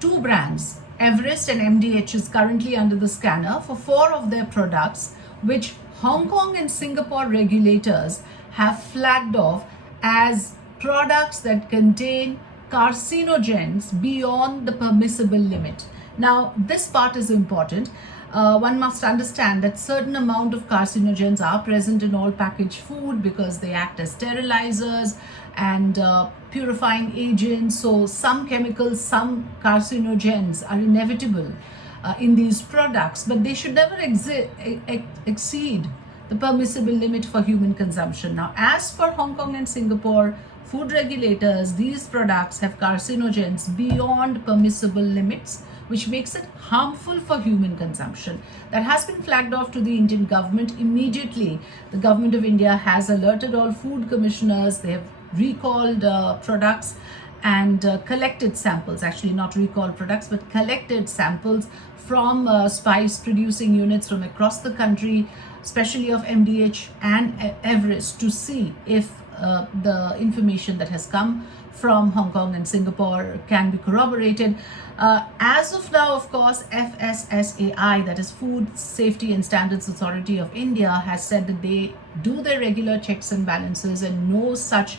Two brands, Everest and MDH, is currently under the scanner for four of their products, which Hong Kong and Singapore regulators have flagged off as products that contain carcinogens beyond the permissible limit. Now, this part is important. One must understand that certain amount of carcinogens are present in all packaged food because they act as sterilizers and purifying agents. So some chemicals, some carcinogens are inevitable in these products, but they should never exceed the permissible limit for human consumption. Now, as for Hong Kong and Singapore food regulators, these products have carcinogens beyond permissible limits, which makes it harmful for human consumption. That has been flagged off to the Indian government. Immediately, the government of India has alerted all food commissioners. They have recalled products and collected samples, actually not recalled products, but collected samples from spice producing units from across the country, especially of MDH and Everest, to see if the information that has come from Hong Kong and Singapore can be corroborated. As of now, of course, FSSAI, that is Food Safety and Standards Authority of India, has said that they do their regular checks and balances and no such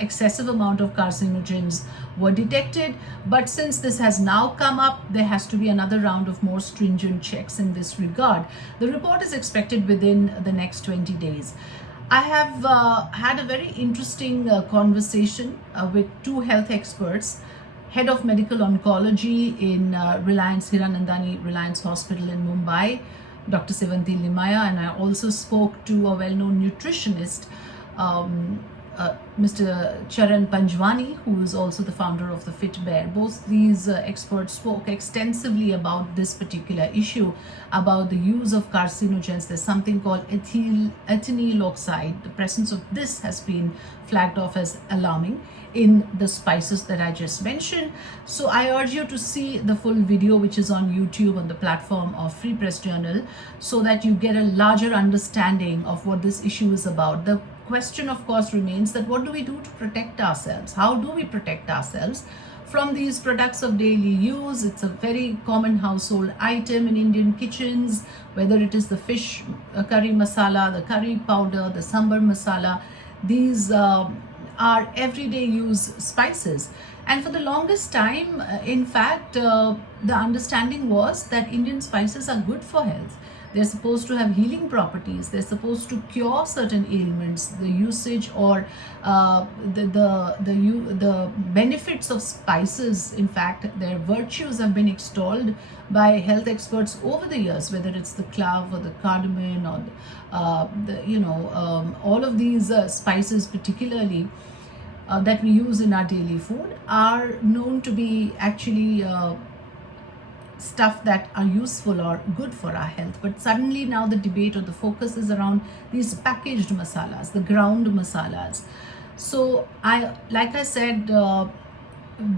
excessive amount of carcinogens were detected. But since this has now come up, there has to be another round of more stringent checks in this regard. The report is expected within the next 20 days. I have had a very interesting conversation with two health experts, head of medical oncology in Reliance Hiranandani Reliance Hospital in Mumbai, Dr. Sevanti Limaya, and I also spoke to a well-known nutritionist, Mr. Charan Panjwani, who is also the founder of the Fit Bear. Both these experts spoke extensively about this particular issue, about the use of carcinogens. There's something called ethylene oxide. The presence of this has been flagged off as alarming in the spices that I just mentioned. So I urge you to see the full video, which is on YouTube on the platform of Free Press Journal, so that you get a larger understanding of what this issue is about. The question, of course, remains that what do we do to protect ourselves? How do we protect ourselves from these products of daily use? It's a very common household item in Indian kitchens, whether it is the fish curry masala, the curry powder, the sambar masala. These are everyday use spices. And for the longest time, in fact, the understanding was that Indian spices are good for health. They're supposed to have healing properties. They're supposed to cure certain ailments. The usage or the benefits of spices, in fact, their virtues have been extolled by health experts over the years, whether it's the clove or the cardamom or all of these spices, particularly that we use in our daily food, are known to be actually stuff that are useful or good for our health. But suddenly now the debate or the focus is around these packaged masalas, the ground masalas. So like I said,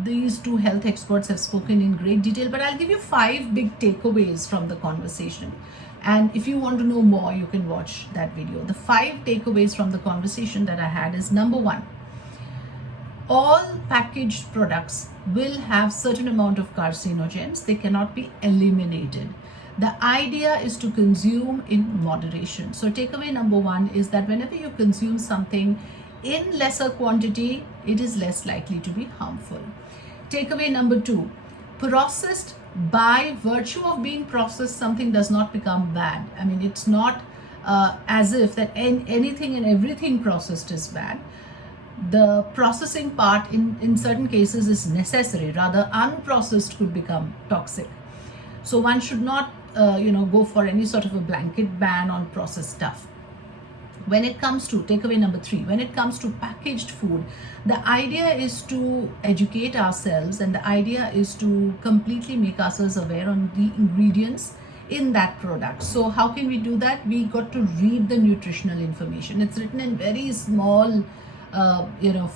these two health experts have spoken in great detail, but I'll give you 5 big takeaways from the conversation. And if you want to know more, you can watch that video. The 5 takeaways from the conversation that I had is: number 1, all packaged products will have certain amount of carcinogens. They cannot be eliminated. The idea is to consume in moderation. So takeaway number 1 is that whenever you consume something in lesser quantity, it is less likely to be harmful. Takeaway number 2, processed, by virtue of being processed, something does not become bad. I mean, it's not as if that anything and everything processed is bad. The processing part in certain cases is necessary. Rather, unprocessed could become toxic. So one should not go for any sort of a blanket ban on processed stuff. When it comes to takeaway number 3, when it comes to packaged food, the idea is to educate ourselves, and the idea is to completely make ourselves aware on the ingredients in that product. So how can we do that? We got to read the nutritional information. It's written in very small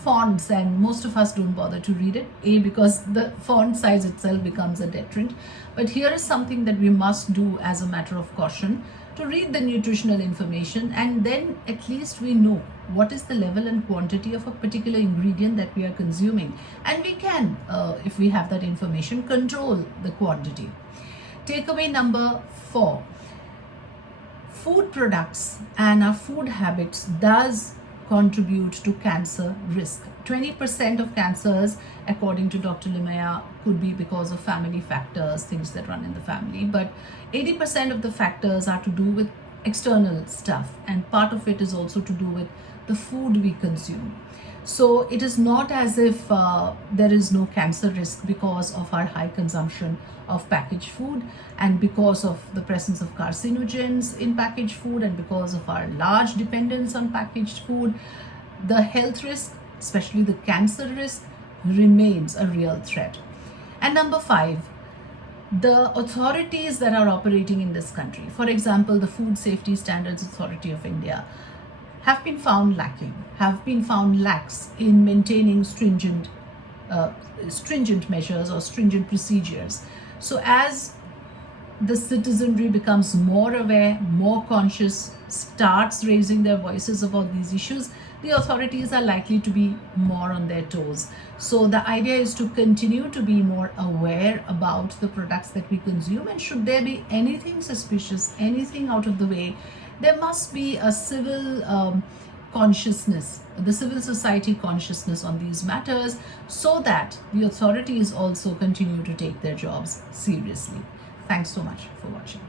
fonts, and most of us don't bother to read it, because the font size itself becomes a deterrent. But here is something that we must do as a matter of caution, to read the nutritional information, and then at least we know what is the level and quantity of a particular ingredient that we are consuming, and we can, if we have that information, control the quantity. Takeaway number 4: food products and our food habits does contribute to cancer risk. 20% of cancers, according to Dr. Limaya, could be because of family factors, things that run in the family, but 80% of the factors are to do with external stuff, and part of it is also to do with the food we consume. So it is not as if there is no cancer risk because of our high consumption of packaged food, and because of the presence of carcinogens in packaged food, and because of our large dependence on packaged food. The health risk, especially the cancer risk, remains a real threat. And number 5, the authorities that are operating in this country, for example, the Food Safety Standards Authority of India, have been found lacking, have been found lax in maintaining stringent measures or stringent procedures. So as the citizenry becomes more aware, more conscious, starts raising their voices about these issues, the authorities are likely to be more on their toes. So the idea is to continue to be more aware about the products that we consume, and should there be anything suspicious, anything out of the way, there must be a civil consciousness, the civil society consciousness on these matters, so that the authorities also continue to take their jobs seriously. Thanks so much for watching.